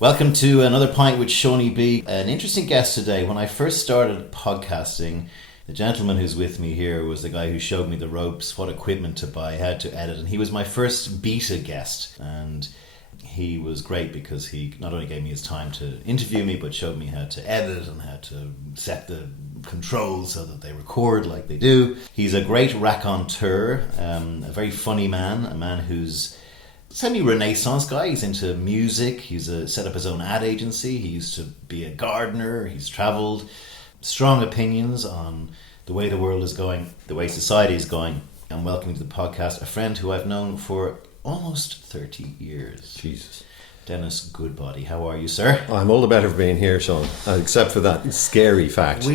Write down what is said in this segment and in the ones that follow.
Welcome to another Pint with Seaniebee. An interesting guest today. When I first started podcasting, the gentleman who's with me here was the guy who showed me the ropes, what equipment to buy, how to edit, and he was my first beta guest. And he was great because he not only gave me his time to interview me, but showed me how to edit and how to set the controls so that they record like they do. He's a great raconteur, a very funny man, a man who's semi-Renaissance guy. He's into music. He's set up his own ad agency. He used to be a gardener. He's travelled. Strong opinions on the way the world is going, the way society is going. And welcoming to the podcast a friend who I've known for almost 30 years. Jesus. Denis Goodbody. How are you, sir? I'm all the better for being here, Sean, except for that scary fact.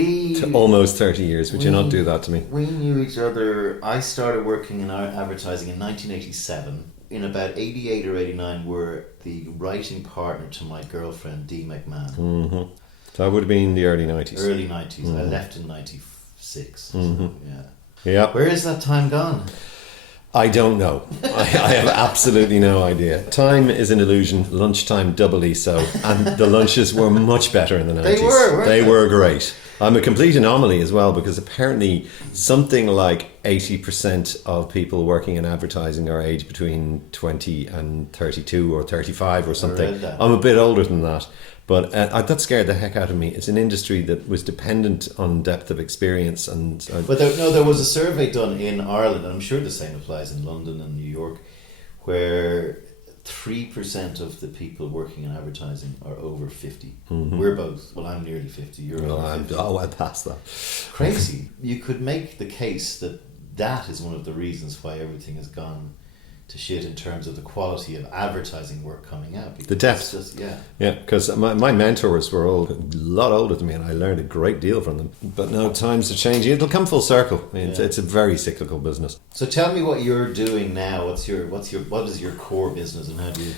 Almost 30 years. Would you not do that to me? We knew each other. I started working in advertising in 1987. In about 88 or 89, were the writing partner to my girlfriend, Dee McMahon. Mm-hmm. That would have been the early 90s. Early 90s. Mm-hmm. I left in 96. Mm-hmm. So, yeah. Where is that time gone? I don't know. I have absolutely no idea. Time is an illusion, lunchtime doubly so, and the lunches were much better in the 90s. They were great. I'm a complete anomaly as well, because apparently something like 80% of people working in advertising are aged between 20 and 32 or 35 or something. I'm a bit older than that. But that scared the heck out of me. It's an industry that was dependent on depth of experience. But there was a survey done in Ireland, and I'm sure the same applies in London and New York, where 3% of the people working in advertising are over 50. Mm-hmm. We're both. Well, I'm nearly 50. You're over 50. I'm past that. Crazy. You could make the case that is one of the reasons why everything has gone to shit in terms of the quality of advertising work coming out. The depth. Because my mentors were all a lot older than me, and I learned a great deal from them. But now times are changing. It'll come full circle. I mean, it's a very cyclical business. So tell me what you're doing now. What is your core business, and how do you...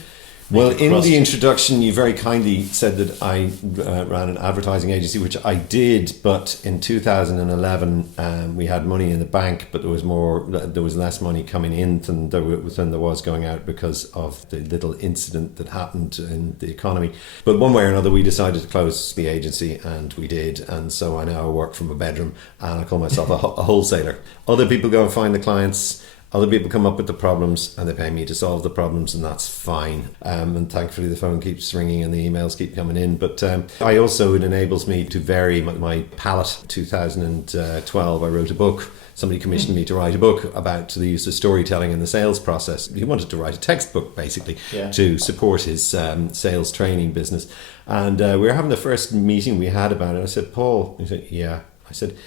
Well, in the introduction, you very kindly said that I ran an advertising agency, which I did. But in 2011, we had money in the bank, but there was less money coming in than there was going out because of the little incident that happened in the economy. But one way or another, we decided to close the agency, and we did. And so I now work from a bedroom, and I call myself a wholesaler. Other people go and find the clients. Other people come up with the problems and they pay me to solve the problems, and that's fine. And thankfully the phone keeps ringing and the emails keep coming in. But it enables me to vary my palette. 2012 I wrote a book. Somebody commissioned me to write a book about the use of storytelling in the sales process. He wanted to write a textbook basically to support his sales training business. And we were having the first meeting we had about it. I said, Paul, he said, yeah. I said,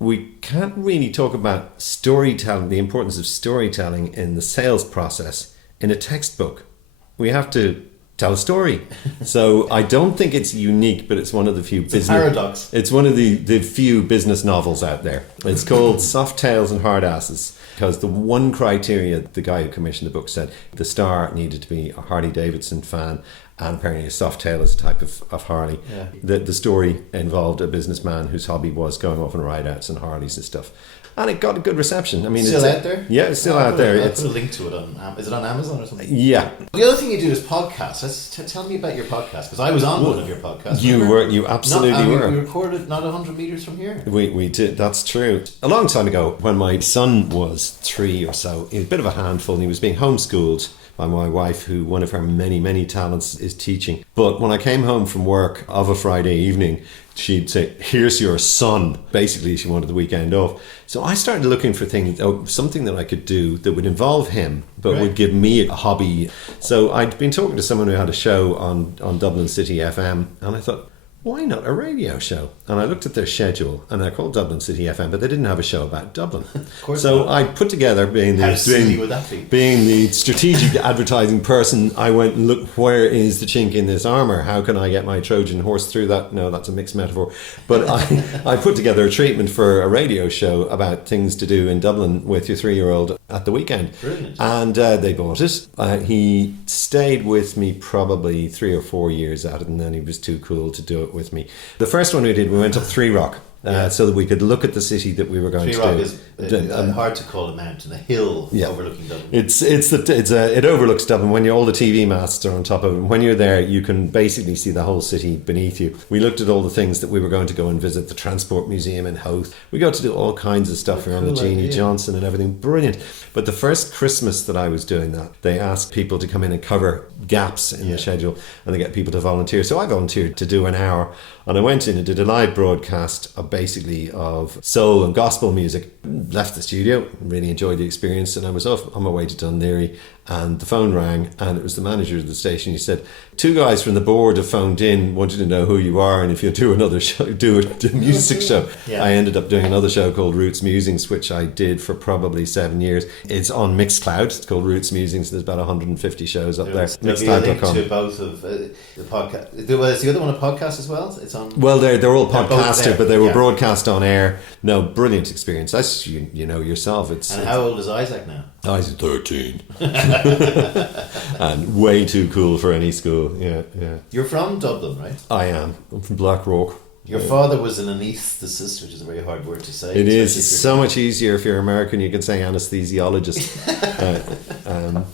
we can't really talk about storytelling, the importance of storytelling in the sales process in a textbook. We have to tell a story. So I don't think it's unique, but it's one of the few business... paradox. It's one of the few business novels out there. It's called Soft Tales and Hard Asses, because the one criteria the guy who commissioned the book said the star needed to be a Harley Davidson fan, and apparently a soft tail is a type of Harley. Yeah. The story involved a businessman whose hobby was going off on ride-outs and Harleys and stuff. And it got a good reception. I mean, still out there? Yeah, it's still out there. I'll put a link to it is it on Amazon or something? Yeah. The other thing you do is podcasts. Tell me about your podcast, because I was on one of your podcasts. You absolutely were. We recorded not 100 metres from here. We did, that's true. A long time ago, when my son was 3 or so, he was a bit of a handful, and he was being homeschooled by my wife, who one of her many, many talents is teaching. But when I came home from work of a Friday evening, she'd say, here's your son. Basically, she wanted the weekend off. So I started looking for things, something that I could do that would involve him, but would give me a hobby. So I'd been talking to someone who had a show on Dublin City FM, and I thought, why not a radio show? And I looked at their schedule, and they're called Dublin City FM, but they didn't have a show about Dublin. Of course so not. I put together, being the strategic advertising person, I went and looked, where is the chink in this armour? How can I get my Trojan horse through that? No, that's a mixed metaphor. But I put together a treatment for a radio show about things to do in Dublin with your 3-year-old at the weekend. Brilliant. And they bought it. He stayed with me probably 3 or 4 years at it, and then he was too cool to do it with me. The first one we did, we went up Three Rock. so that we could look at the city that we were going Tree to Rock do. is hard to call a mountain, a hill overlooking Dublin. It overlooks Dublin when all the TV masts are on top of it. And when you're there, you can basically see the whole city beneath you. We looked at all the things that we were going to go and visit, the Transport Museum in Howth. We got to do all kinds of stuff around the Jeannie Johnson and everything. Brilliant. But the first Christmas that I was doing that, they asked people to come in and cover gaps in the schedule, and they get people to volunteer. So I volunteered to do an hour, and I went in and did a live broadcast of soul and gospel music. Left the studio, really enjoyed the experience, and I was off on my way to Dún Laoghaire, and the phone rang, and it was the manager of the station. He said, 2 guys from the board have phoned in, wanted to know who you are and if you'll do another show, do a music show. I ended up doing another show called Roots Musings, which I did for probably 7 years. It's on Mixcloud. It's called Roots Musings. There's about 150 shows up there. There'll be a link to both of the podcast. Was the other one a podcast as well? It's on. Well, they're all podcasted, but they were broadcast on air. No, brilliant experience. That's you know yourself. And how old is Isaac now? Isaac's 13. And way too cool for any school. Yeah. You're from Dublin, right? I am. I'm from Blackrock. Your father was an anaesthetist, which is a very hard word to say. It is. It's so much easier if you're American. You can say anesthesiologist.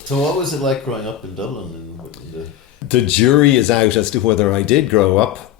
So what was it like growing up in Dublin? The jury is out as to whether I did grow up.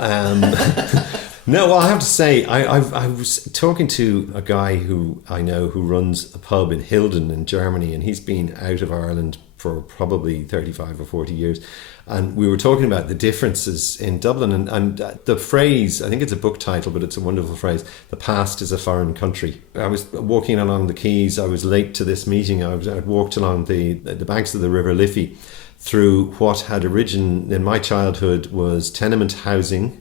No, well, I have to say, I was talking to a guy who I know who runs a pub in Hilden in Germany, and he's been out of Ireland for probably 35 or 40 years. And we were talking about the differences in Dublin, and the phrase, I think it's a book title, but it's a wonderful phrase, the past is a foreign country. I was walking along the quays, I was late to this meeting, I walked along the banks of the River Liffey through what had origin in my childhood was tenement housing,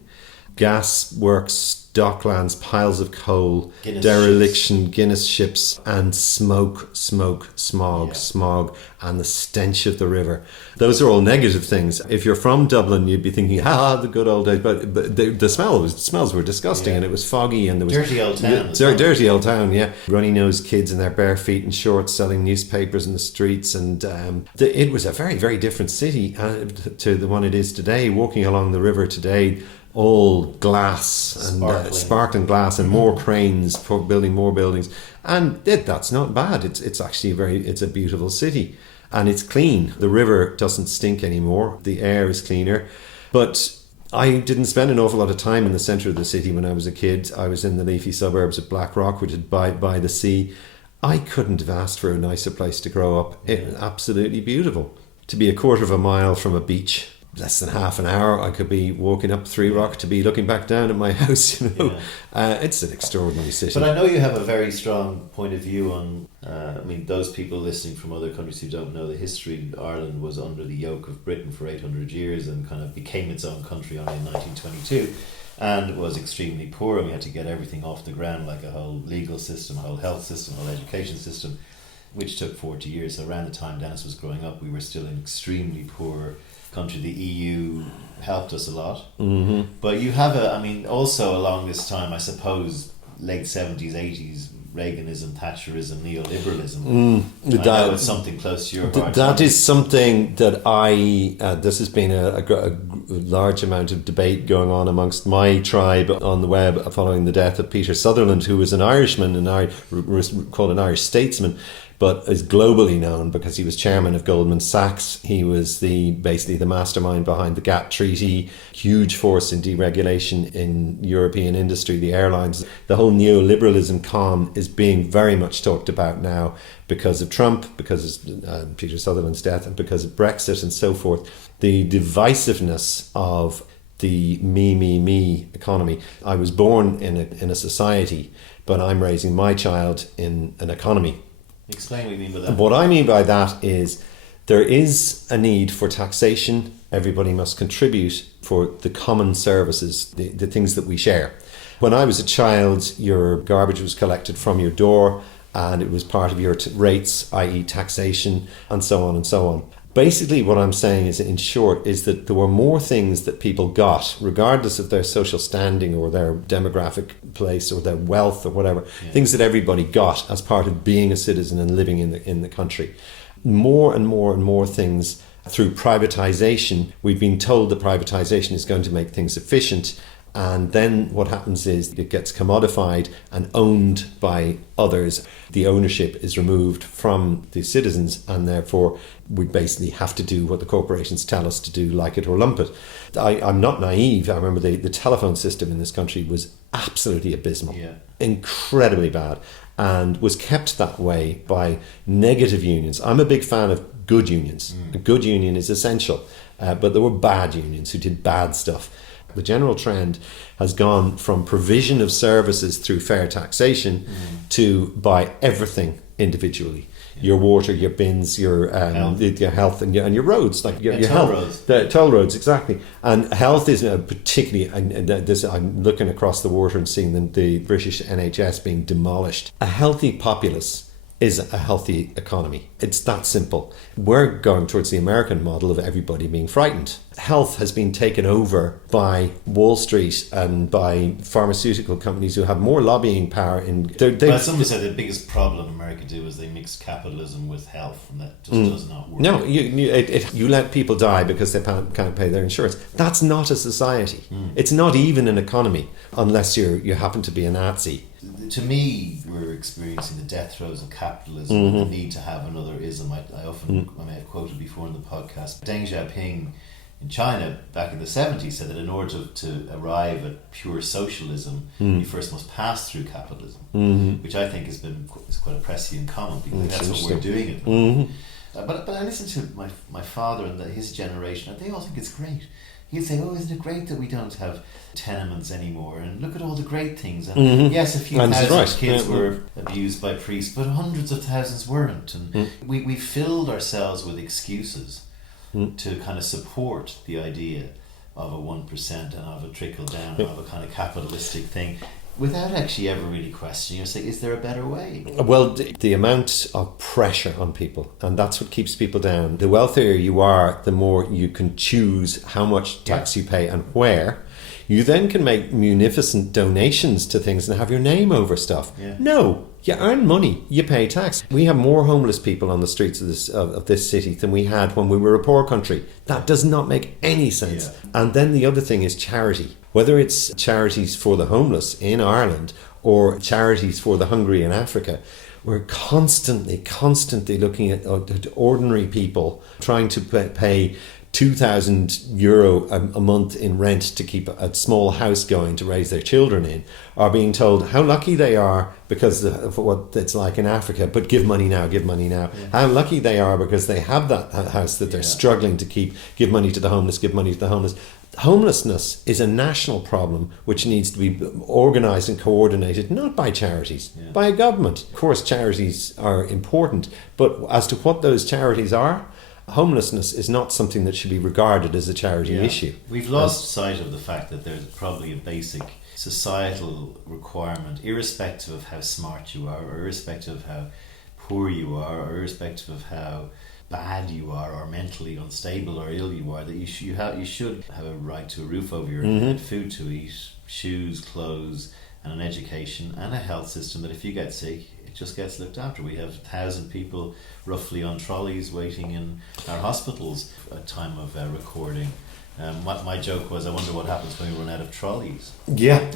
gas works, docklands, piles of coal, Guinness dereliction, ships. Guinness ships, and smog, smog, and the stench of the river. Those are all negative things. If you're from Dublin, you'd be thinking, the good old days. But the smells were disgusting, and it was foggy, and there was dirty old town. Dirty old town, yeah. Runny-nosed kids in their bare feet and shorts selling newspapers in the streets, and it was a very, very different city to the one it is today. Walking along the river today, all glass and sparkling glass and more cranes for building more buildings, and that's not bad. It's actually it's a beautiful city, and it's clean. The river doesn't stink anymore. The air is cleaner. But I didn't spend an awful lot of time in the centre of the city when I was a kid. I was in the leafy suburbs of Blackrock, which is by the sea. I couldn't have asked for a nicer place to grow up. It was absolutely beautiful. To be a quarter of a mile from a beach, less than half an hour, I could be walking up Three Rock to be looking back down at my house. It's an extraordinary city. But I know you have a very strong point of view on those people listening from other countries who don't know the history. Ireland was under the yoke of Britain for 800 years and kind of became its own country only in 1922, and was extremely poor, and we had to get everything off the ground, like a whole legal system, a whole health system, a whole education system, which took 40 years. So around the time Denis was growing up, we were still an extremely poor country. The EU helped us a lot, but you have also along this time, I suppose, late 70s, 80s, Reaganism, Thatcherism, neoliberalism. I know it's something close to your heart. That is something that this has been a large amount of debate going on amongst my tribe on the web following the death of Peter Sutherland, who was an Irishman, called an Irish statesman, but is globally known because he was chairman of Goldman Sachs. He was basically the mastermind behind the GATT Treaty, huge force in deregulation in European industry, the airlines. The whole neoliberalism con is being very much talked about now because of Trump, because of Peter Sutherland's death, and because of Brexit and so forth. The divisiveness of the me economy. I was born in a society, but I'm raising my child in an economy. Explain what you mean by that. What I mean by that is there is a need for taxation. Everybody must contribute for the common services, the things that we share. When I was a child, your garbage was collected from your door and it was part of your rates, i.e. taxation, and so on and so on. Basically what I'm saying is, in short, is that there were more things that people got, regardless of their social standing or their demographic place or their wealth or whatever, things that everybody got as part of being a citizen and living in the country. More and more and more things through privatization. We've been told that privatization is going to make things efficient, And then what happens is it gets commodified and owned by others. The ownership is removed from the citizens, and therefore we basically have to do what the corporations tell us to do, like it or lump it. I'm not naive. I remember the telephone system in this country was absolutely abysmal, incredibly bad, and was kept that way by negative unions. I'm a big fan of good unions. A good union is essential, but there were bad unions who did bad stuff. The general trend has gone from provision of services through fair taxation to buy everything individually. Your water, your bins, your health, and your roads, like your health, roads. The toll roads, exactly. And health is particularly. I'm looking across the water and seeing the British NHS being demolished. A healthy populace is a healthy economy. It's that simple. We're going towards the American model of everybody being frightened. Health has been taken over by Wall Street and by pharmaceutical companies who have more lobbying power. Well, somebody said the biggest problem America do is they mix capitalism with health, and that just does not work. No, you let people die because they can't pay their insurance. That's not a society. It's not even an economy, unless you happen to be a Nazi. To me, we're experiencing the death throes of capitalism and the need to have another ism. I may have quoted before in the podcast, Deng Xiaoping in China back in the 70s said that in order to arrive at pure socialism, you first must pass through capitalism, which I think is quite a prescient comment, because that's what we're doing at the moment. But I listen to my father and his generation, and they all think it's great. He'd say, "Oh, isn't it great that we don't have tenements anymore? And look at all the great things." And yes, a few thousand kids were abused by priests, but hundreds of thousands weren't. And we filled ourselves with excuses to kind of support the idea of a 1% and of a trickle down and of a kind of capitalistic thing, without actually ever really questioning or saying, is there a better way? Well, the amount of pressure on people, and that's what keeps people down. The wealthier you are, the more you can choose how much tax you pay and where. You then can make munificent donations to things and have your name over stuff. No, you earn money, you pay tax. We have more homeless people on the streets of this city than we had when we were a poor country. That does not make any sense. And then the other thing is charity. Whether it's charities for the homeless in Ireland or charities for the hungry in Africa, we're constantly looking at ordinary people trying to pay €2,000 a month in rent to keep a small house going to raise their children in, are being told how lucky they are because of what it's like in Africa, but give money now. How lucky they are because they have that house that they're struggling to keep, give money to the homeless. Homelessness is a national problem which needs to be organised and coordinated, not by charities, by a government. Of course, charities are important, but as to what those charities are, homelessness is not something that should be regarded as a charity issue. We've lost sight of the fact that there's probably a basic societal requirement, irrespective of how smart you are, or irrespective of how poor you are, or irrespective of how bad you are, or mentally unstable or ill you are, that you should have a right to a roof over your head, food to eat, shoes, clothes, and an education and a health system that if you get sick, it just gets looked after. We have 1,000 people roughly on trolleys waiting in our hospitals at time of recording. My joke was, I wonder what happens when we run out of trolleys. Yeah.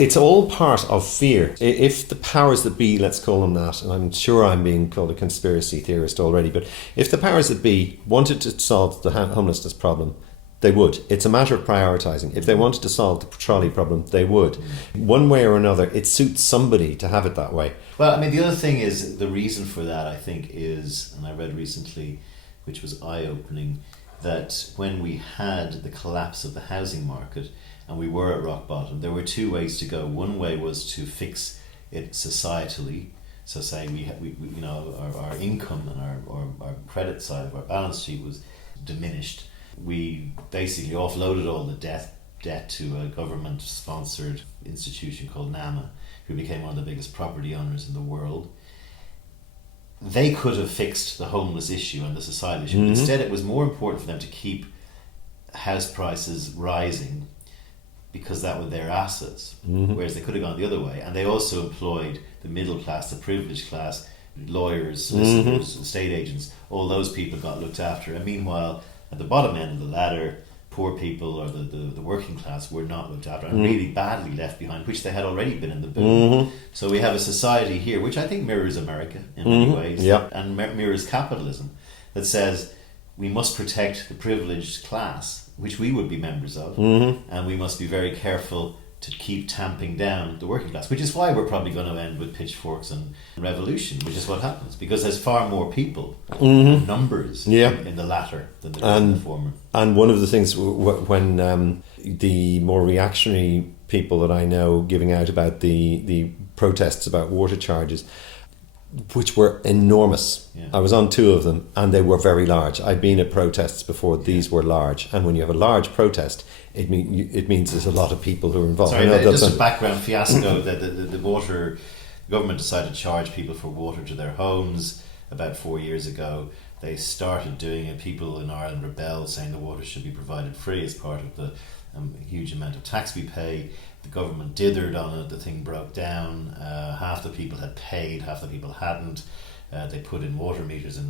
It's all part of fear. If the powers that be, let's call them that, and I'm sure I'm being called a conspiracy theorist already, but if the powers that be wanted to solve the homelessness problem, they would. It's a matter of prioritising. If they wanted to solve the trolley problem, they would. One way or another, it suits somebody to have it that way. Well, I mean, the other thing is, the reason for that, I think, is, and I read recently, which was eye-opening, that when we had the collapse of the housing market and we were at rock bottom, there were two ways to go. One way was to fix it societally. So saying we you know, our income and our credit side of our balance sheet was diminished. We basically offloaded all the debt to a government-sponsored institution called NAMA, who became one of the biggest property owners in the world. They could have fixed the homeless issue and the societal issue. But instead, it was more important for them to keep house prices rising because that were their assets, whereas they could have gone the other way. And they also employed the middle class, the privileged class, lawyers, solicitors, estate agents. All those people got looked after. And meanwhile, at the bottom end of the ladder, poor people or the working class were not looked after and really badly left behind, which they had already been in the boom. So we have a society here, which I think mirrors America in many ways, and mirrors capitalism, that says we must protect the privileged class, which we would be members of, and we must be very careful to keep tamping down the working class, which is why we're probably going to end with pitchforks and revolution, which is what happens, because there's far more people, numbers, in the latter than there is in the former. And one of the things when the more reactionary people that I know giving out about the protests about water charges, which were enormous. I was on 2 of them and they were very large. I've been at protests before, these were large. And when you have a large protest, it means there's a lot of people who are involved. Sorry, just a background fiasco that the government decided to charge people for water to their homes about 4 years ago. They started doing it. People in Ireland rebelled, saying the water should be provided free as part of the huge amount of tax we pay. The government dithered on it. The thing broke down. Half the people had paid, half the people hadn't. They put in water meters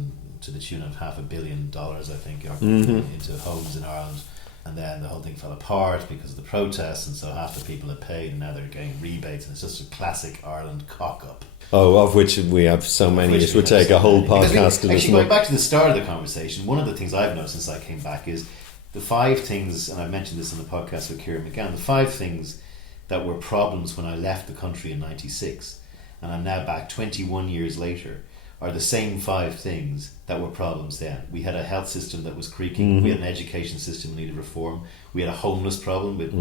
to the tune of $500 million, I think, into homes in Ireland. And then the whole thing fell apart because of the protests, and so half the people had paid, and now they're getting rebates, and it's just a classic Ireland cock-up. Oh, of which we have so many. It would take a whole podcast to actually, going back to the start of the conversation, one of the things I've noticed since I came back is the 5 things, and I mentioned this in the podcast with Kieran McGann, the 5 things that were problems when I left the country in 96, and I'm now back 21 years later, are the same 5 things that were problems then. We had a health system that was creaking. We had an education system that needed reform. We had a homeless problem with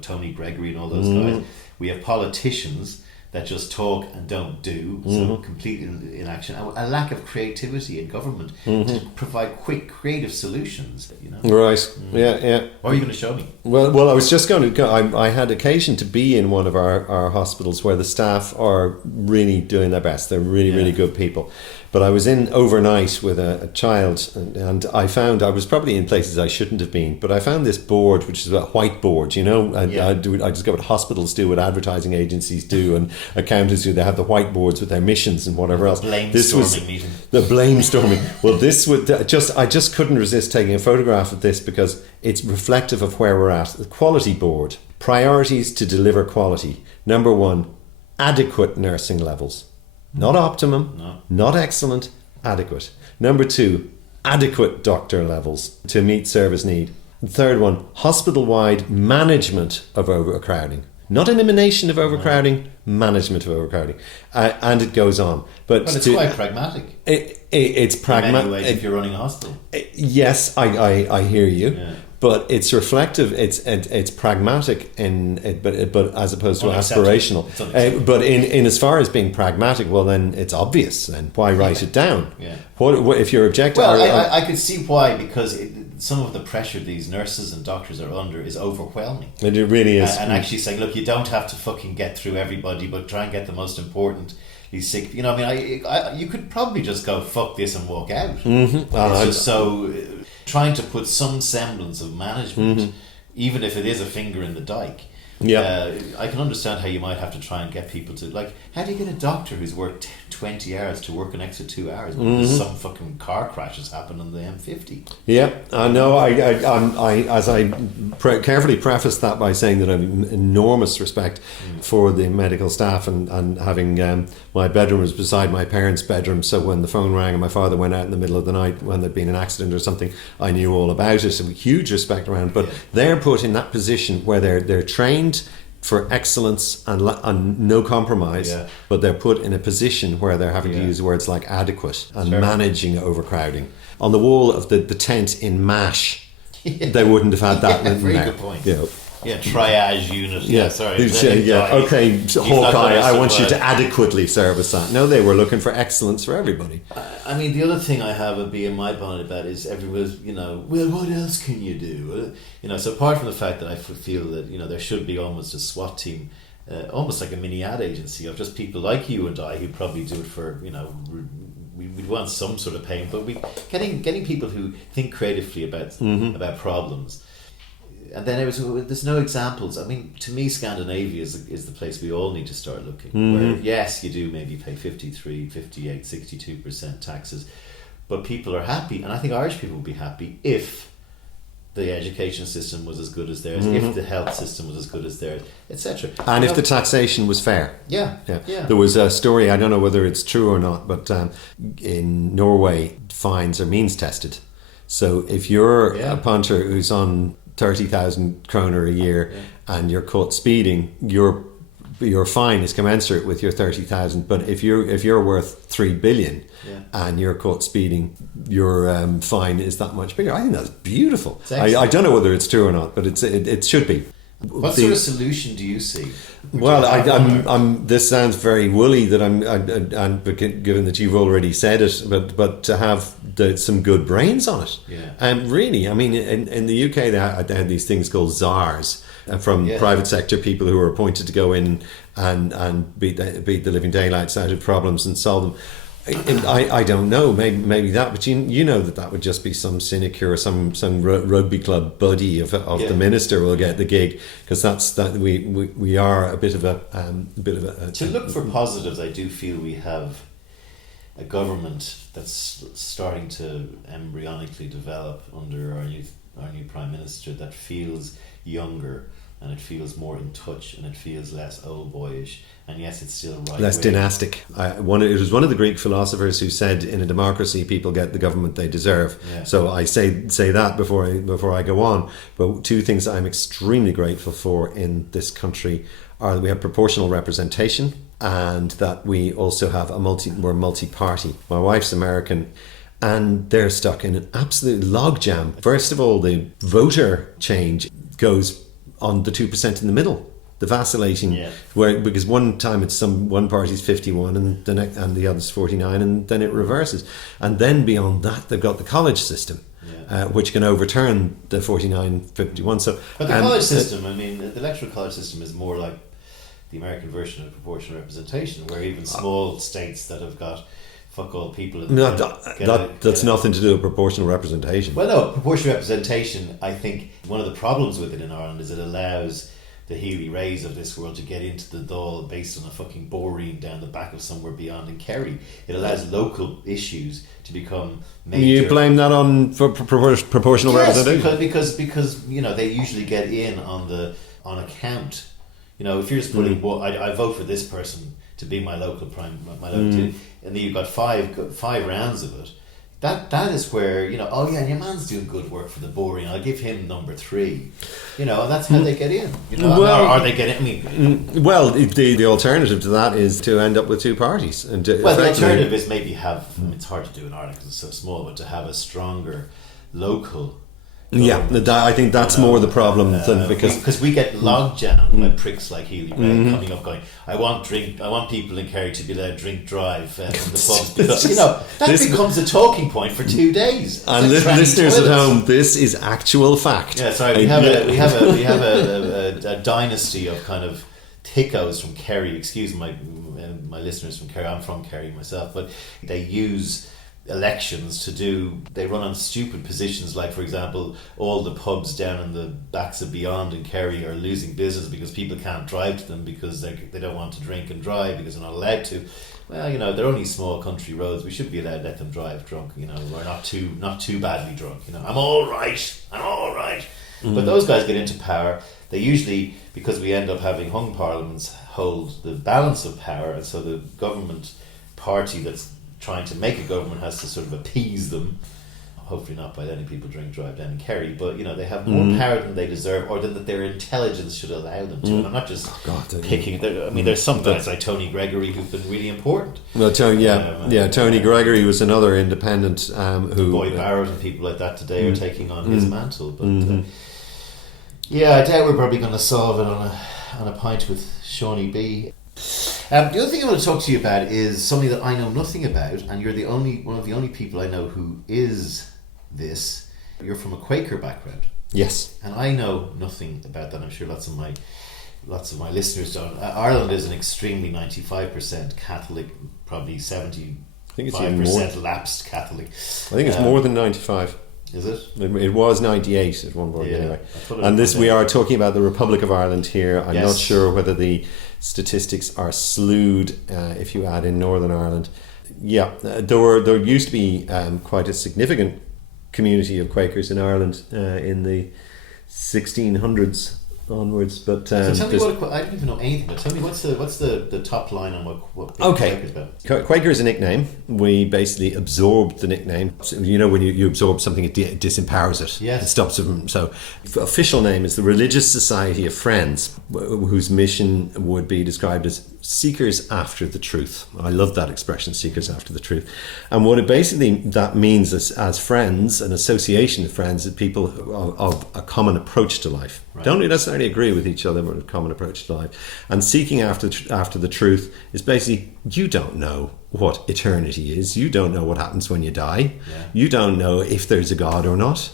Tony Gregory and all those guys. We have politicians that just talk and don't do, so complete inaction. A lack of creativity in government to provide quick, creative solutions. Right. Yeah. What are you going to show me? Well, I was just going to go. I had occasion to be in one of our hospitals where the staff are really doing their best. They're really, really good people. But I was in overnight with a child, and I found I was probably in places I shouldn't have been, but I found this board, which is a whiteboard, I just go what hospitals do, what advertising agencies do, and accountants do. They have the whiteboards with their missions and whatever else. This was meeting. The blamestorming. Well, I just couldn't resist taking a photograph of this because it's reflective of where we're at. The quality board. Priorities to deliver quality. Number 1, adequate nursing levels. Not optimum, not excellent, adequate. Number 2, adequate doctor levels to meet service need. The third one, hospital-wide management of overcrowding. Not elimination of overcrowding, management of overcrowding. And it goes on. But it's quite pragmatic. It's pragmatic. In many ways, if you're running a hospital. Yes, I hear you. Yeah. But it's reflective. It's pragmatic but as opposed to aspirational. But in as far as being pragmatic, well then it's obvious. Then why write it down? Yeah. What if your objective? Well, I could see why, because some of the pressure these nurses and doctors are under is overwhelming. And it really is. And actually saying, look, you don't have to fucking get through everybody, but try and get the most important. He's sick. You could probably just go fuck this and walk out. It's just so. Trying to put some semblance of management, even if it is a finger in the dike. I can understand how you might have to try and get people to, how do you get a doctor who's worked 20 hours to work an extra 2 hours when some fucking car crashes happen on the M50? Yeah, I know. I carefully prefaced that by saying that I have enormous respect for the medical staff and having my bedroom was beside my parents' bedroom, so when the phone rang and my father went out in the middle of the night when there'd been an accident or something, I knew all about it. So huge respect around. But they're put in that position where they're trained for excellence and no compromise, but they're put in a position where they're having to use words like adequate and managing overcrowding. On the wall of the tent in MASH, they wouldn't have had that written very there. Good point. Triage unit. Okay, Hawkeye, I want you to adequately service that. No, they were looking for excellence for everybody. I mean, the other thing I have a bee in my bonnet about is everyone's, well, what else can you do? So apart from the fact that I feel that, there should be almost a SWAT team, almost like a mini ad agency of just people like you and I who probably do it for, we'd want some sort of paying, but getting people who think creatively about problems. And then there's no examples. I mean, to me, Scandinavia is the place we all need to start looking. Where, yes, you do maybe pay 53, 58, 62% taxes, but people are happy. And I think Irish people would be happy if the education system was as good as theirs, if the health system was as good as theirs, etc. And if the taxation was fair. Yeah. There was a story, I don't know whether it's true or not, but in Norway, fines are means tested. So if you're a punter who's on 30,000 kroner a year and you're caught speeding, your fine is commensurate with your 30,000. But if you're worth 3 billion and you're caught speeding, your fine is that much bigger. I think that's beautiful. I don't know whether it's true or not, but it should be. What sort of solution do you see? Well, I'm. This sounds very woolly given that you've already said it, but to have some good brains on it. Really, I mean, in the UK they had these things called czars from private sector people who were appointed to go in and beat the living daylights out of problems and solve them. I don't know, maybe that, but you know that would just be some cynic or some rugby club buddy of the minister will get the gig, because we are a bit of a to look for positives. I do feel we have a government that's starting to embryonically develop under our new prime minister that feels younger, and it feels more in touch, and it feels less old boyish, and yes, it's still right, less dynastic. It was one of the Greek philosophers who said, in a democracy people get the government they deserve. So I say that before I go on. But two things I'm extremely grateful for in this country are that we have proportional representation, and that we also have we're multi-party. My wife's American, and they're stuck in an absolute logjam. First of all, the voter change goes on the 2% in the middle, the vacillating, because one time it's one party's 51 and the other's 49, and then it reverses, and then beyond that they've got the college system, which can overturn the 49-51. So, but the college system, I mean, the electoral college system is more like the American version of proportional representation, where even small states that have got fuck all people. That's nothing to do with proportional representation. Well, no, proportional representation, I think one of the problems with it in Ireland is it allows the Healy Rays of this world to get into the Dáil based on a fucking boreen down the back of somewhere beyond in Kerry. It allows local issues to become major. You blame that on proportional representation? Because you know, they usually get in on account. You know, if you're just putting, I vote for this person to be my local and then you've got five rounds of it. That is where, you know, oh yeah, your man's doing good work for the boring, I'll give him number 3. You know, and that's how they get in. You know, are they getting? I mean, well, the alternative to that is to end up with two parties. And the alternative is maybe have. I mean, it's hard to do in Ireland because it's so small, but to have a stronger local. I think that's more the problem than because we get logjam by pricks like Healy Ray coming up going, I want people in Kerry to be allowed to drink drive from the pubs, because you know that becomes a talking point for 2 days. And listeners at home, this is actual fact. Yeah, sorry, we have a dynasty of kind of thickos from Kerry. Excuse my listeners from Kerry. I'm from Kerry myself, but they use elections they run on stupid positions, like for example all the pubs down in the backs of Beyond in Kerry are losing business because people can't drive to them because they don't want to drink and drive because they're not allowed to. Well, you know, they're only small country roads, we should be allowed to let them drive drunk, you know, we're not too badly drunk, you know, I'm all right. But those guys get into power, they usually, because we end up having hung parliaments, hold the balance of power, and so the government party that's trying to make a government has to sort of appease them. Hopefully not by letting people drink drive down in Kerry, but you know, they have more power than they deserve, or that their intelligence should allow them to. And I'm not just picking. I mean, there's some guys like Tony Gregory who've been really important. Well, Tony Gregory was another independent who Boyd Barrett and people like that today are taking on his mantle. But I doubt we're probably going to solve it on a pint with Seaniebee. The other thing I want to talk to you about is something that I know nothing about, and you're one of the only people I know who is this. You're from a Quaker background. Yes. And I know nothing about that. I'm sure lots of my listeners don't. Ireland is an extremely 95% Catholic, probably 75% lapsed Catholic. I think it's more than 95. Is it? It was 98 at one point anyway. And we are talking about the Republic of Ireland here. I'm not sure whether the statistics are slewed if you add in Northern Ireland. Yeah, there used to be quite a significant community of Quakers in Ireland in the 1600s onwards. But so tell me I don't even know anything. But tell me what's the top line on what Quaker is about? Quaker is a nickname. We basically absorbed the nickname. So, when you absorb something, it disempowers it. Yes. It stops it from. So, the official name is the Religious Society of Friends, whose mission would be described as seekers after the truth. I love that expression, seekers after the truth. And what it basically that means as friends, an association of friends, is people of a common approach to life. Right. Don't necessarily agree with each other, but a common approach to life. And seeking after the truth is basically, you don't know what eternity is. You don't know what happens when you die. Yeah. You don't know if there's a God or not.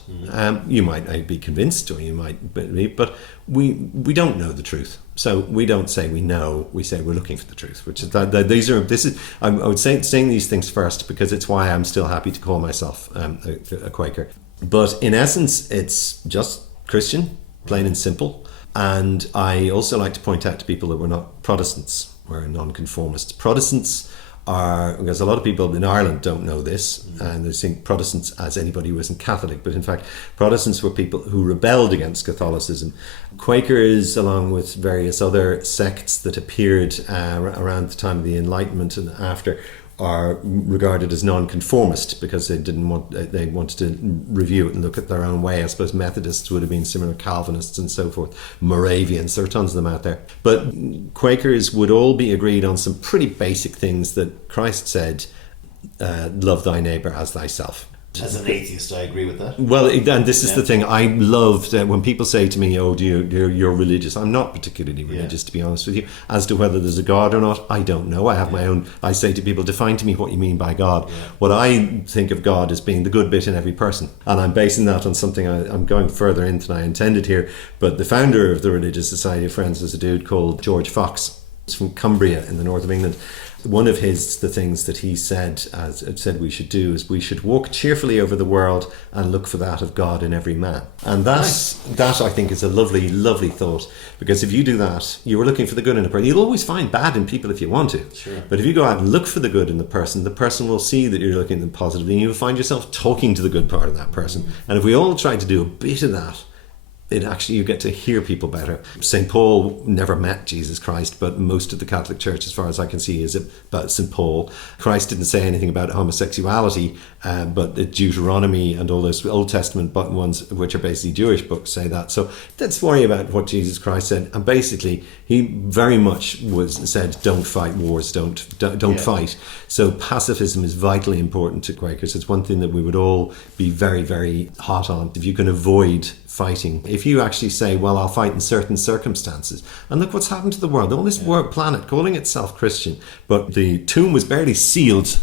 You might be convinced, or you might believe, but we don't know the truth. So we don't say we know. We say we're looking for the truth. Which is I would say saying these things first because it's why I'm still happy to call myself a Quaker. But in essence, it's just Christian, plain and simple. And I also like to point out to people that we're not Protestants. We're nonconformists. Protestants are, because a lot of people in Ireland don't know this, and they think Protestants as anybody who isn't Catholic, but in fact Protestants were people who rebelled against Catholicism. Quakers, along with various other sects that appeared around the time of the Enlightenment and after, are regarded as non-conformist because they wanted to review it and look at their own way. I suppose Methodists would have been similar, Calvinists and so forth, Moravians, there are tons of them out there. But Quakers would all be agreed on some pretty basic things that Christ said, love thy neighbour as thyself. As an atheist, I agree with that. Well, and this is the thing. I love that when people say to me, "Oh, you're religious." I'm not particularly religious, to be honest with you. As to whether there's a God or not, I don't know. I have my own. I say to people, "Define to me what you mean by God." Yeah. What I think of God as being the good bit in every person, and I'm basing that on something I'm going further in than I intended here. But the founder of the Religious Society of Friends was a dude called George Fox. He's from Cumbria in the north of England. One of the things that he said we should do is we should walk cheerfully over the world and look for that of God in every man. And that I think is a lovely, lovely thought, because if you do that, you are looking for the good in a person. You'll always find bad in people if you want to. Sure. But if you go out and look for the good in the person will see that you're looking at them positively, and you'll find yourself talking to the good part of that person. And if we all try to do a bit of that, you get to hear people better. St. Paul never met Jesus Christ, but most of the Catholic Church, as far as I can see, is about St. Paul. Christ didn't say anything about homosexuality, but Deuteronomy and all those Old Testament ones, which are basically Jewish books, say that. So let's worry about what Jesus Christ said. And basically, he very much said, don't fight wars, don't fight. So pacifism is vitally important to Quakers. It's one thing that we would all be very, very hot on. If you can avoid fighting. If you actually say, well, I'll fight in certain circumstances, and look what's happened to the world, all this planet calling itself Christian, but the tomb was barely sealed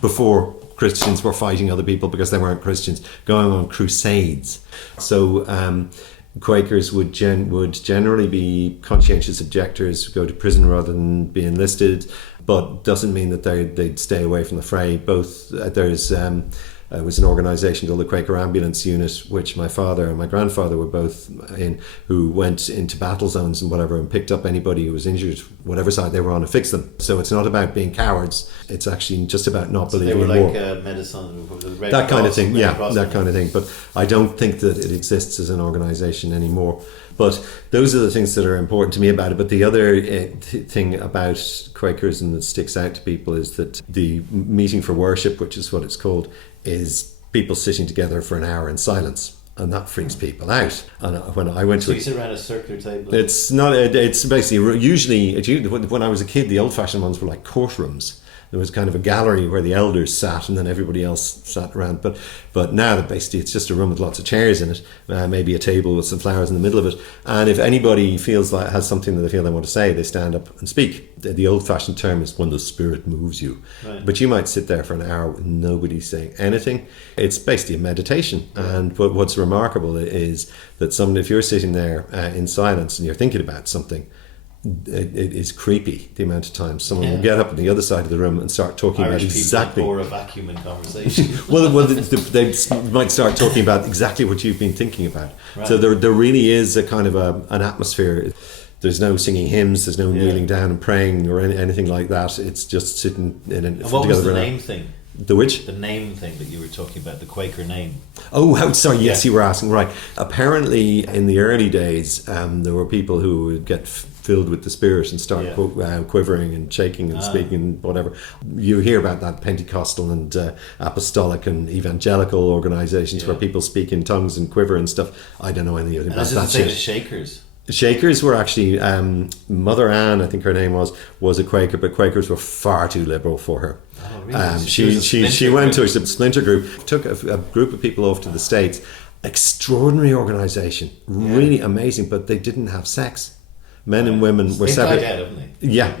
before Christians were fighting other people because they weren't Christians, going on crusades. So Quakers would generally be conscientious objectors, go to prison rather than be enlisted, but doesn't mean that they'd stay away from the fray. It was an organisation called the Quaker Ambulance Unit, which my father and my grandfather were both in, who went into battle zones and whatever and picked up anybody who was injured, whatever side they were on, and fixed them. So it's not about being cowards. It's actually just about not believing in war. They were like medicine, that kind of thing, that kind of thing. But I don't think that it exists as an organisation anymore. But those are the things that are important to me about it. But the other thing about Quakers and that sticks out to people is that the meeting for worship, which is what it's called, is people sitting together for an hour in silence. And that freaks people out. And when I went so you sit around a circular table? It's not. It's basically usually when I was a kid, the old-fashioned ones were like courtrooms. There was kind of a gallery where the elders sat and then everybody else sat around. But now that basically it's just a room with lots of chairs in it, maybe a table with some flowers in the middle of it. And if anybody feels like has something that they feel they want to say, they stand up and speak. The old-fashioned term is when the spirit moves you. Right. But you might sit there for an hour with nobody saying anything. It's basically a meditation. And what's remarkable is that if you're sitting there in silence and you're thinking about something, it is creepy the amount of times someone will get up on the other side of the room and start talking Irish about exactly or a vacuum in conversation. well they might start talking about exactly what you've been thinking about. Right. So there really is a kind of an atmosphere. There's no singing hymns, there's no kneeling down and praying or anything like that. It's just sitting in and what was the name thing? The which? The name thing that you were talking about, the Quaker name. Oh, sorry. Yes, Yeah. you were asking. Right. Apparently, in the early days, there were people who would get filled with the Spirit and start quivering and shaking and speaking, whatever. You hear about that Pentecostal and apostolic and evangelical organizations where people speak in tongues and quiver and stuff. I don't know anything about that. I was just saying the Shakers. Shakers were actually Mother Anne, I think her name was a Quaker, but Quakers were far too liberal for her. Oh, really? She went to a splinter group, took a group of people off to the States. Extraordinary organization, really amazing, but they didn't have sex. Men and women were separate. Died out, haven't they? Yeah,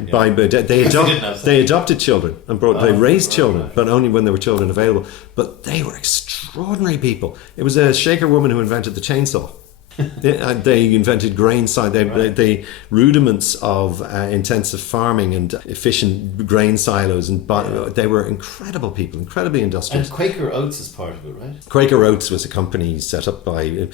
they adopted children and they raised children, but only when there were children available. But they were extraordinary people. It was a Shaker woman who invented the chainsaw. They invented grain silo. The rudiments of intensive farming and efficient grain silos, and they were incredible people, incredibly industrious. And Quaker Oats is part of it, right? Quaker Oats was a company set up by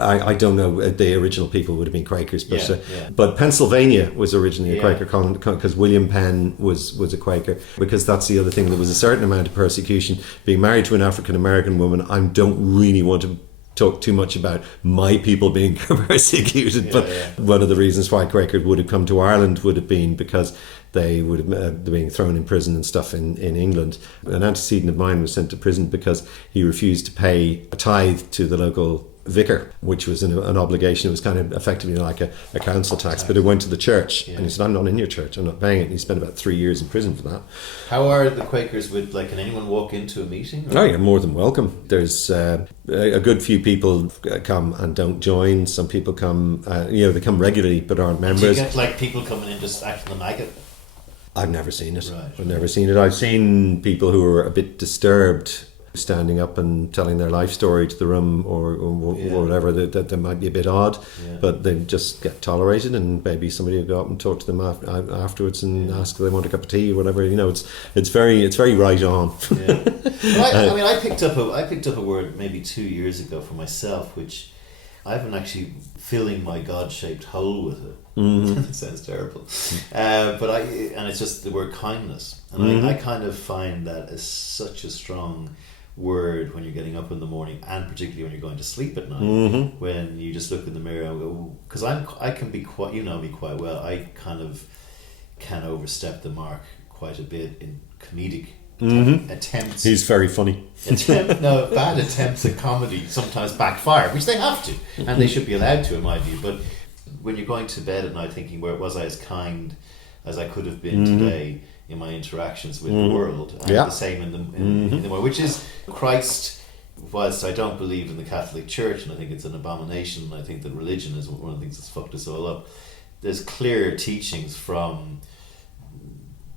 I don't know, the original people would have been Quakers, but Pennsylvania was originally a Quaker colony because William Penn was a Quaker, because that's the other thing. There was a certain amount of persecution. Being married to an African American woman, I don't really want to talk too much about my people being persecuted, but one of the reasons why Quakers would have come to Ireland would have been because they would have been thrown in prison and stuff in England. An antecedent of mine was sent to prison because he refused to pay a tithe to the local vicar, which was an obligation. It was kind of effectively like a council tax, but it went to the church. And he said, I'm not in your church, I'm not paying it. And he spent about 3 years in prison for that. How are the Quakers with, can anyone walk into a meeting? Oh, you're more than welcome. There's a good few people come and don't join. Some people come, they come regularly but aren't members. Do you get people coming in just acting the maggot? I've never seen it. Right. I've never seen it. I've seen people who are a bit disturbed standing up and telling their life story to the room or whatever, that might be a bit odd, but they just get tolerated, and maybe somebody will go up and talk to them afterwards and ask if they want a cup of tea or whatever. It's very right on. Well, I picked up a word maybe 2 years ago for myself, which I've been actually filling my God-shaped hole with it. It sounds terrible, and it's just the word kindness, and I kind of find that as such a strong word when you're getting up in the morning, and particularly when you're going to sleep at night, when you just look in the mirror and go, because I can be quite, you know me quite well, I kind of can overstep the mark quite a bit in comedic attempts. He's very funny. Bad attempts at comedy sometimes backfire, which they have to, and they should be allowed to, in my view. But when you're going to bed at night thinking, where was I as kind as I could have been today in my interactions with the world, and the same in the world, which is Christ. Whilst I don't believe in the Catholic Church, and I think it's an abomination, and I think that religion is one of the things that's fucked us all up, there's clear teachings from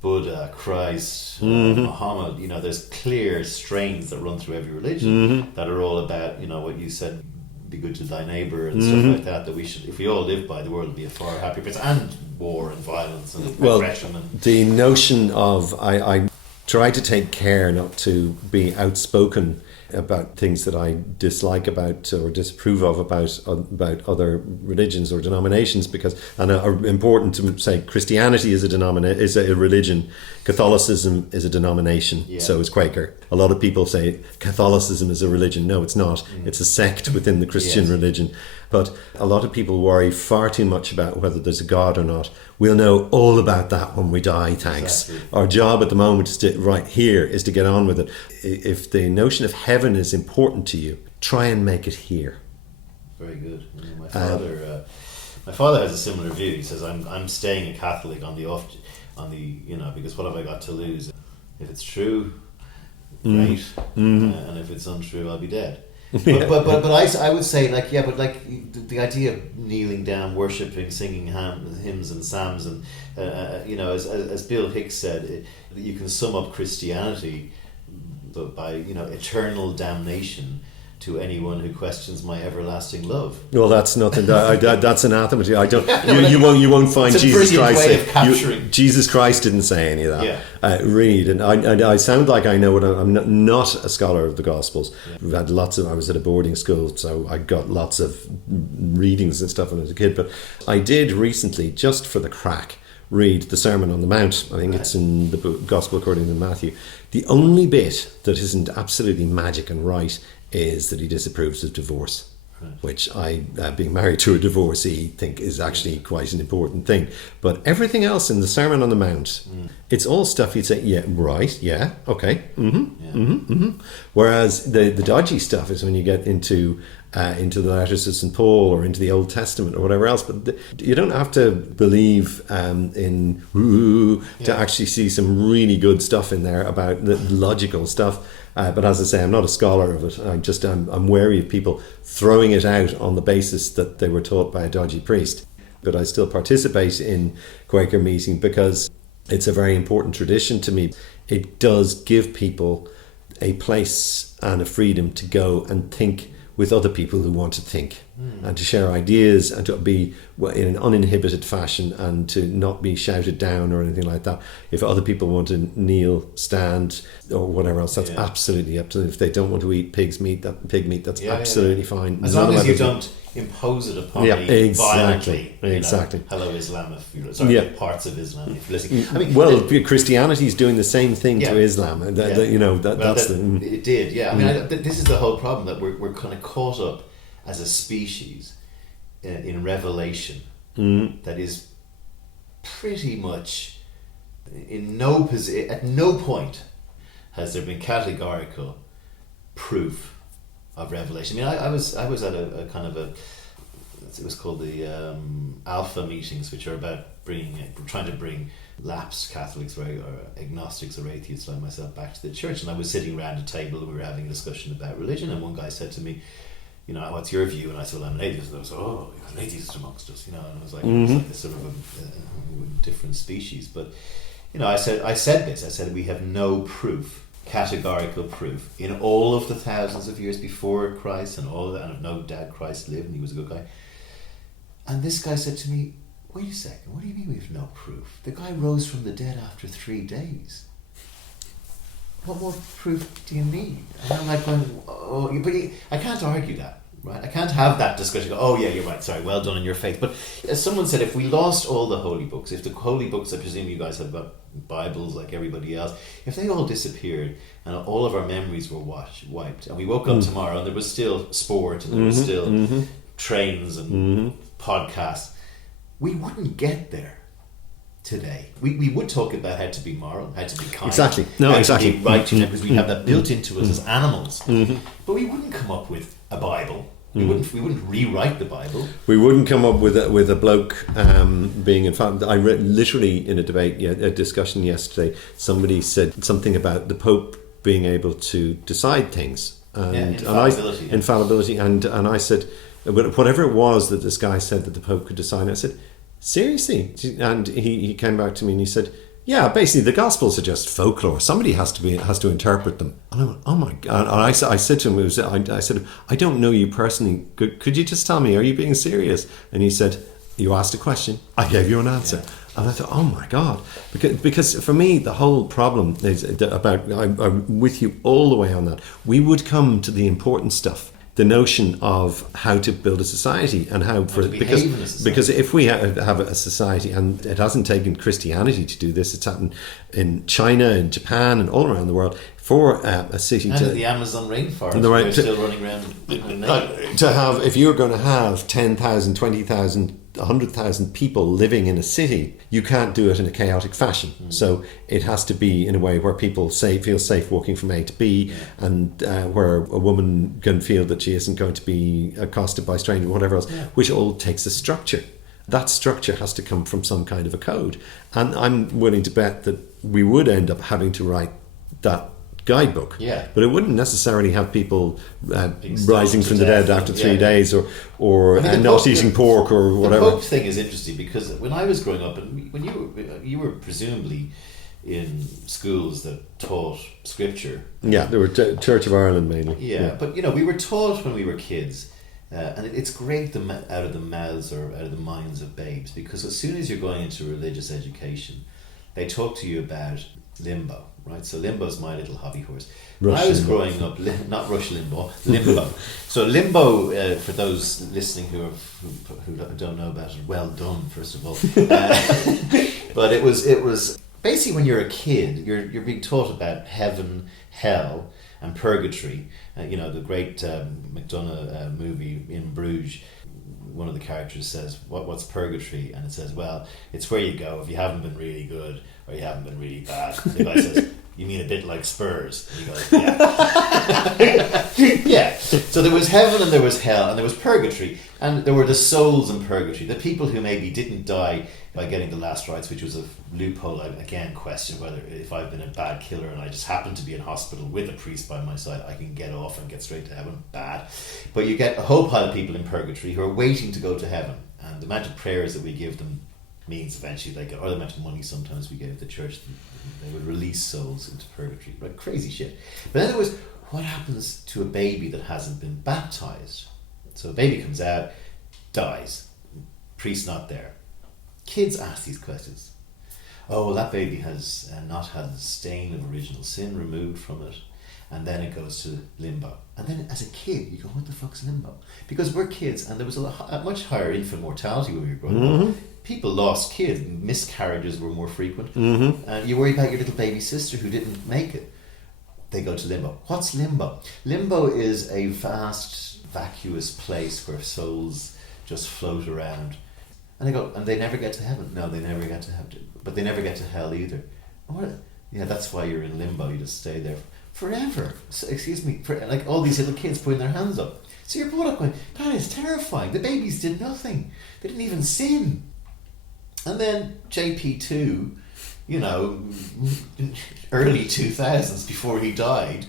Buddha, Christ, Muhammad. There's clear strains that run through every religion that are all about, what you said, be good to thy neighbour and stuff like that. That we should, if we all live by, the world would be a far happier place. And war and violence and aggression. The notion of I try to take care not to be outspoken about things that I dislike about or disapprove of about other religions or denominations, because and are important to say Christianity is a religion, Catholicism is a denomination, so is Quaker. A lot of people say Catholicism is a religion. No, it's not. It's a sect within the Christian religion. But a lot of people worry far too much about whether there's a God or not. We'll know all about that when we die, thanks. Exactly. Our job at the moment is to get on with it. If the notion of heaven is important to you, try and make it here. Very good. My father has a similar view. He says, I'm staying a Catholic on the because what have I got to lose? If it's true, great, and if it's untrue, I'll be dead. But I would say the idea of kneeling down, worshipping, singing hymns and psalms, and as Bill Hicks said, you can sum up Christianity by eternal damnation to anyone who questions my everlasting love. Well, that's nothing. That's anathema to you. I don't. You won't find Jesus Christ. Jesus Christ didn't say any of that. Yeah. Read, and I sound like I know what I'm not a scholar of the Gospels. Yeah. We've had I was at a boarding school, so I got lots of readings and stuff when I was a kid. But I did recently, just for the crack, read the Sermon on the Mount. I think it's in the Gospel according to Matthew. The only bit that isn't absolutely magic and right is that he disapproves of divorce. Right. Which I, being married to a divorcee, think is actually quite an important thing. But everything else in the Sermon on the Mount, it's all stuff you'd say, yeah, right, yeah, okay, Whereas the dodgy stuff is when you get into the letters of St. Paul or into the Old Testament or whatever else. But you don't have to believe in to actually see some really good stuff in there about the logical stuff. But as I say, I'm not a scholar of it. I'm wary of people throwing it out on the basis that they were taught by a dodgy priest. But I still participate in Quaker meeting because it's a very important tradition to me. It does give people a place and a freedom to go and think with other people who want to think and to share ideas and to be in an uninhibited fashion and to not be shouted down or anything like that. If other people want to kneel, stand or whatever else, that's absolutely up to them. If they don't want to eat pig meat, that's absolutely fine. As long as you don't impose it upon me violently. Exactly. Hello Islam, parts of Islam. If you're listening. I mean, Christianity is doing the same thing to Islam. It did. Yeah. I mean, this is the whole problem, that we're kind of caught up as a species in revelation that is pretty much at no point has there been categorical proof of revelation. I mean, I was at a kind of it was called the Alpha meetings, which are about trying to bring lapsed Catholics or agnostics or atheists like myself back to the church. And I was sitting around a table and we were having a discussion about religion, and one guy said to me, what's your view? And I said, well, I'm an atheist. And I was like, oh, you're an atheist amongst us, and I was like, it's like a sort of a different species. But, I said we have no proof, categorical proof, in all of the thousands of years before Christ and all of that, and I've no doubt Christ lived and he was a good guy. And this guy said to me, wait a second, what do you mean we have no proof? The guy rose from the dead after 3 days. What more proof do you need? And I'm like going, I can't argue that, right? I can't have that discussion. Oh yeah, you're right, sorry, well done in your faith. But as someone said, if we lost all the holy books, if the holy books, I presume you guys have got Bibles like everybody else, if they all disappeared and all of our memories were wiped, and we woke up tomorrow and there was still sport and there was still trains and podcasts, we wouldn't get there today. We would talk about how to be moral, how to be kind, how to be right, because we have that built into us as animals. But we wouldn't come up with a Bible. We wouldn't rewrite the Bible. We wouldn't come up with a bloke being in fact. I read literally in a debate, a discussion yesterday. Somebody said something about the Pope being able to decide things and infallibility. And I said, whatever it was that this guy said that the Pope could decide, I said, seriously? And he came back to me and he said, yeah, basically the Gospels are just folklore. Somebody has to interpret them. And I went, oh my God. And I said to him, I said, I don't know you personally. Could you just tell me, are you being serious? And he said, you asked a question, I gave you an answer. Yeah. And I thought, oh my God. Because for me, the whole problem is about, I'm with you all the way on that. We would come to the important stuff. The notion of how to build a society and because if we have a society, and it hasn't taken Christianity to do this, it's happened in China and Japan and all around the world, for a city and the Amazon rainforest, they're still running around to have, if you're going to have 10,000, 20,000, 100,000 people living in a city, you can't do it in a chaotic fashion. So it has to be in a way where people feel safe walking from A to B, and where a woman can feel that she isn't going to be accosted by strangers or whatever else, which all takes a structure. That structure has to come from some kind of a code. And I'm willing to bet that we would end up having to write that guidebook, but it wouldn't necessarily have people rising from the dead after 3 days or not eating pork or whatever. The Pope thing is interesting because when I was growing up, and when you were presumably in schools that taught scripture. Yeah, they were Church of Ireland mainly. Yeah, but we were taught when we were kids, and it's great out of the mouths or out of the minds of babes, because as soon as you're going into religious education, they talk to you about limbo. right? So limbo's my little hobby horse. Rush when I was limbo. growing up, not Rush Limbo, limbo. So limbo, for those listening who don't know about it, well done, first of all. But it was basically when you're a kid, you're being taught about heaven, hell, and purgatory. The great McDonagh movie In Bruges. One of the characters says, "What's purgatory?" And it says, "Well, it's where you go if you haven't been really good or you haven't been really bad." The guy says, "You mean a bit like Spurs?" And he goes, "Yeah." Yeah. So there was heaven and there was hell and there was purgatory, and there were the souls in purgatory, the people who maybe didn't die by getting the last rites, which was a loophole. I again question whether, if I've been a bad killer and I just happen to be in hospital with a priest by my side, I can get off and get straight to heaven. Bad. But you get a whole pile of people in purgatory who are waiting to go to heaven, and the amount of prayers that we give them means eventually they get, or the amount of money sometimes we give the church, they would release souls into purgatory. Right? Crazy shit. But then there was, what happens to a baby that hasn't been baptized? So a baby comes out, dies, priest not there. Kids ask these questions. Oh, well, that baby has not had the stain of original sin removed from it, and then it goes to limbo. And then as a kid, you go, what the fuck's limbo? Because we're kids, and there was a much higher infant mortality when we were growing up. People lost kids, miscarriages were more frequent, and you worry about your little baby sister who didn't make it. They go to limbo. What's limbo? Limbo is a vast, vacuous place where souls just float around. And they go, and they never get to heaven. No, they never get to heaven. But they never get to hell either. What? Yeah, that's why you're in limbo. You just stay there forever. So, excuse me, like all these little kids putting their hands up. So you're brought up going, that is terrifying. The babies did nothing. They didn't even sin. And then JP2, early 2000s, before he died,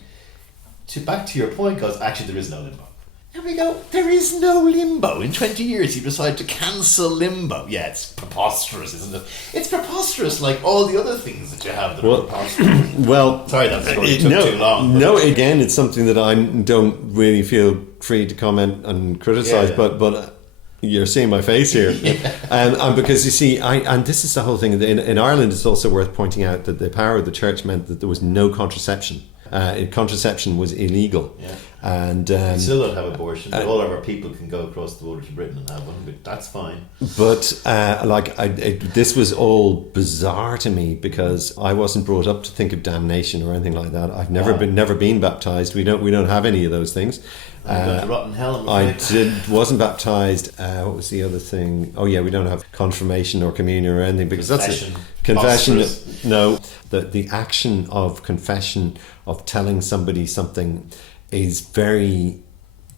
back to your point, goes, actually there is no limbo. And we go, there is no limbo. In 20 years you decide to cancel limbo. Yeah, it's preposterous, isn't it? It's preposterous like all the other things that you have that are preposterous. Well, sorry, that story took too long. No, again, it's something that I don't really feel free to comment and criticise, but you're seeing my face here. And because you see, and this is the whole thing. In Ireland, it's also worth pointing out that the power of the church meant that there was no contraception. Contraception was illegal. Yeah. And we still don't have abortion, but all of our people can go across the border to Britain and have one, but that's fine. But this was all bizarre to me because I wasn't brought up to think of damnation or anything like that. I've never been baptized. We don't have any of those things. Going to rotten hell. Wasn't baptized. What was the other thing? Oh yeah, we don't have confirmation or communion or anything because confession. That's it. Confession. No, the action of confession, of telling somebody something, is very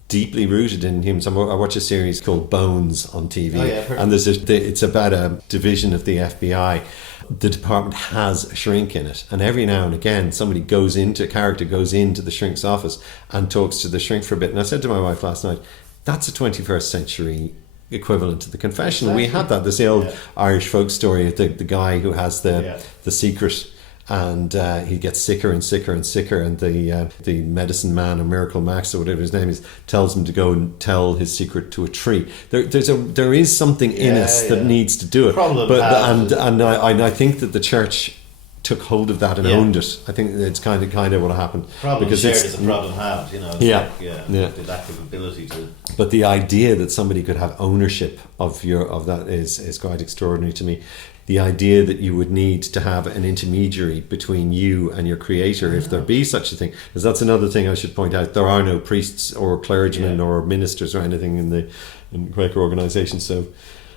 deeply rooted in humans. I watch a series called Bones on TV, and it's about a division of the FBI. The department has a shrink in it, and every now and again a character goes into the shrink's office and talks to the shrink for a bit. And I said to my wife last night, that's a 21st century equivalent to the confessional. Exactly. We had that. There's the old Irish folk story of the guy who has the secret, and he gets sicker and sicker and sicker, and the medicine man or Miracle Max or whatever his name is tells him to go and tell his secret to a tree. There is something in us that needs to do it. I think that the church took hold of that and owned it. I think it's kind of what happened. Problem because shared is a problem halved. The lack of ability to. But the idea that somebody could have ownership of that is quite extraordinary to me. The idea that you would need to have an intermediary between you and your creator, if there be such a thing, because that's another thing I should point out. There are no priests or clergymen or ministers or anything in Quaker organisations, so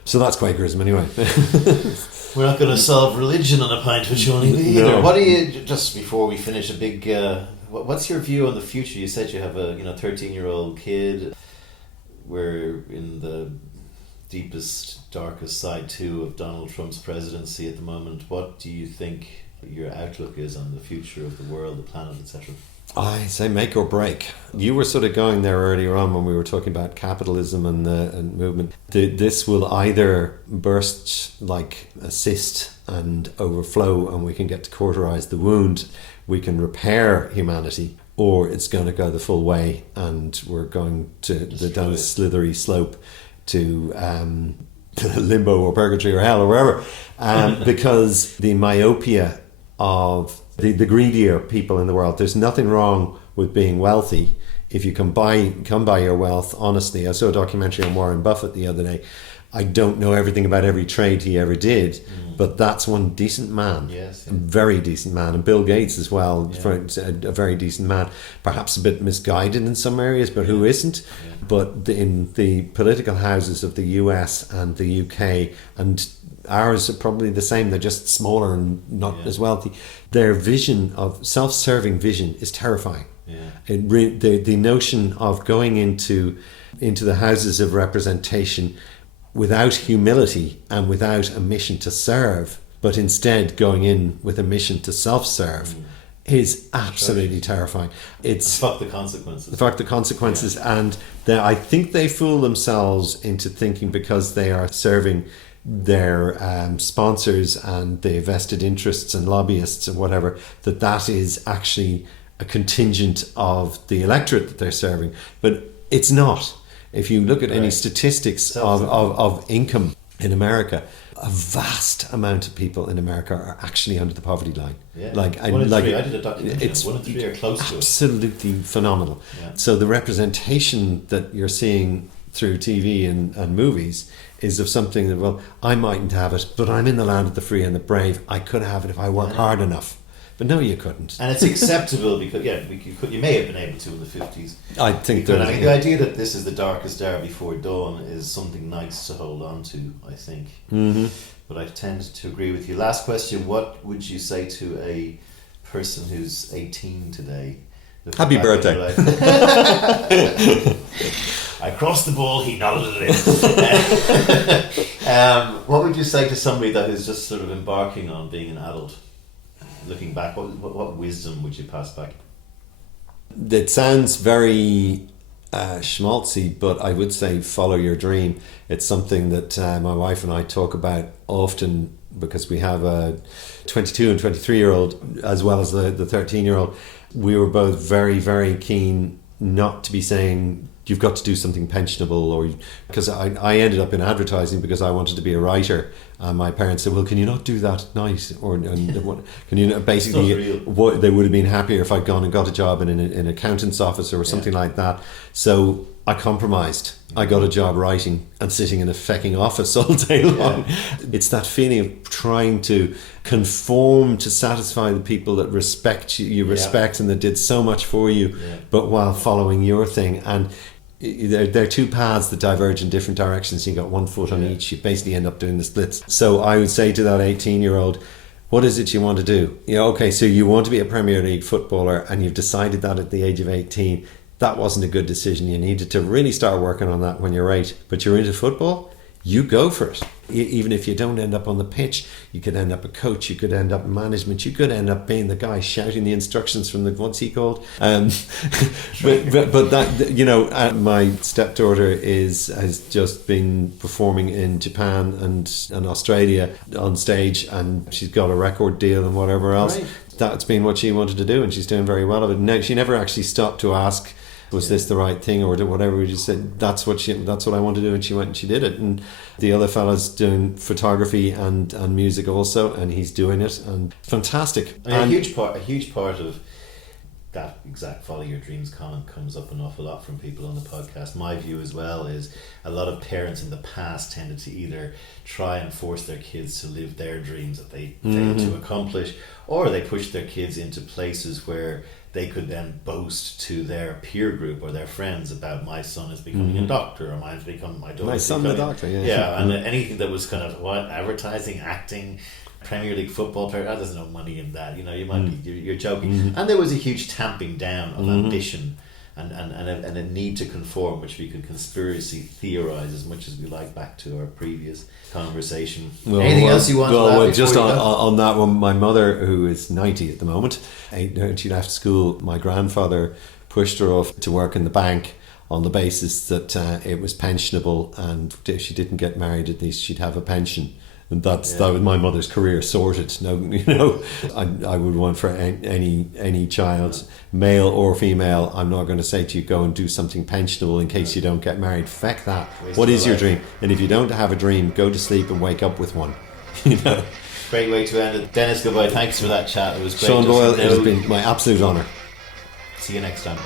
that's Quakerism anyway. We're not going to solve religion on a pint with Seaniebee either. No. What do you, just before we finish, what's your view on the future? You said you have a 13-year-old kid. We're in the deepest, darkest side too of Donald Trump's presidency at the moment. What do you think your outlook is on the future of the world, the planet, etc.? I say make or break. You were sort of going there earlier on when we were talking about capitalism and movement. This will either burst like a cyst and overflow, and we can get to cauterize the wound. We can repair humanity, or it's going to go the full way, and we're going down a slithery slope to limbo or purgatory or hell or wherever, because the myopia of the greedier people in the world. There's nothing wrong with being wealthy if you come by your wealth honestly. I saw a documentary on Warren Buffett the other day. I don't know everything about every trade he ever did, but that's one decent man. Yes. A very decent man. And Bill Gates as well, a very decent man. Perhaps a bit misguided in some areas, but who isn't? Yeah. But in the political houses of the US and the UK, and ours are probably the same, they're just smaller and not as wealthy. Their vision of self-serving vision is terrifying. Yeah. The notion of going into the houses of representation without humility and without a mission to serve, but instead going in with a mission to self-serve is absolutely terrifying. It's fuck the consequences. Fuck the consequences. Yeah. And I think they fool themselves into thinking because they are serving their sponsors and their vested interests and lobbyists and whatever, that is actually a contingent of the electorate that they're serving. But it's not. If you look at any statistics of income in America, a vast amount of people in America are actually under the poverty line. Yeah. One in three. I did a documentary. It's 1 in 3 are close to it. Absolutely phenomenal. Yeah. So the representation that you're seeing through TV and movies is of something that, well, I mightn't have it, but I'm in the land of the free and the brave. I could have it if I work hard enough. But no, you couldn't. And it's acceptable because, you may have been able to in the 50s. I think the idea that this is the darkest hour before dawn is something nice to hold on to, I think. Mm-hmm. But I tend to agree with you. Last question, what would you say to a person who's 18 today? Happy birthday. I crossed the ball, he nodded it in. What would you say to somebody that is just sort of embarking on being an adult? Looking back, what wisdom would you pass back? It sounds very schmaltzy, but I would say follow your dream. It's something that my wife and I talk about often because we have a 22 and 23-year-old as well as the 13-year-old. We were both very, very keen not to be saying you've got to do something pensionable, or because I ended up in advertising because I wanted to be a writer. My parents said, well, can you not do that at night? Or can you basically, they would have been happier if I'd gone and got a job in an accountant's office or something like that. So I compromised. I got a job writing and sitting in a fecking office all day long. It's that feeling of trying to conform to satisfy the people that respect you respect and that did so much for you, but while following your thing. And there are two paths that diverge in different directions. You got one foot on each. You basically end up doing the splits. So I would say to that 18-year-old, what is it you want to do? Okay, so you want to be a Premier League footballer and you've decided that at the age of 18. That wasn't a good decision. You needed to really start working on that when you're 8. But you're into football, you go for it. Even if you don't end up on the pitch, you could end up a coach, you could end up in management, you could end up being the guy shouting the instructions from the, what's he called? But that, my stepdaughter has just been performing in Japan and Australia on stage, and she's got a record deal and whatever else. Right. That's been what she wanted to do, and she's doing very well of it. No, she never actually stopped to ask, was this the right thing or whatever. We just said that's what I want to do, and she went and she did it. And the other fella's doing photography and music also, and he's doing it, and fantastic. And a huge part of that exact follow your dreams comment comes up an awful lot from people on the podcast. My view as well is a lot of parents in the past tended to either try and force their kids to live their dreams that they failed to accomplish, or they pushed their kids into places where they could then boast to their peer group or their friends about, my son is becoming a doctor, or my daughter. My son, a doctor. And anything that was kind of advertising, acting, Premier League football player. There's no money in that. You might be, you're joking. And there was a huge tamping down of ambition and a need to conform, which we could conspiracy theorize as much as we like back to our previous conversation. Anything else you want to add? Just on that one, my mother, who is 90 at the moment, she left school. My grandfather pushed her off to work in the bank on the basis that it was pensionable, and if she didn't get married, at least she'd have a pension. And that was my mother's career sorted. No, I would want for any child, male or female. I'm not going to say to you, go and do something pensionable in case you don't get married. Feck that. What is your dream? And if you don't have a dream, go to sleep and wake up with one. Great way to end it. Denis Goodbody, thanks for that chat. It was great. Sean Doyle, it has been my absolute honour. See you next time.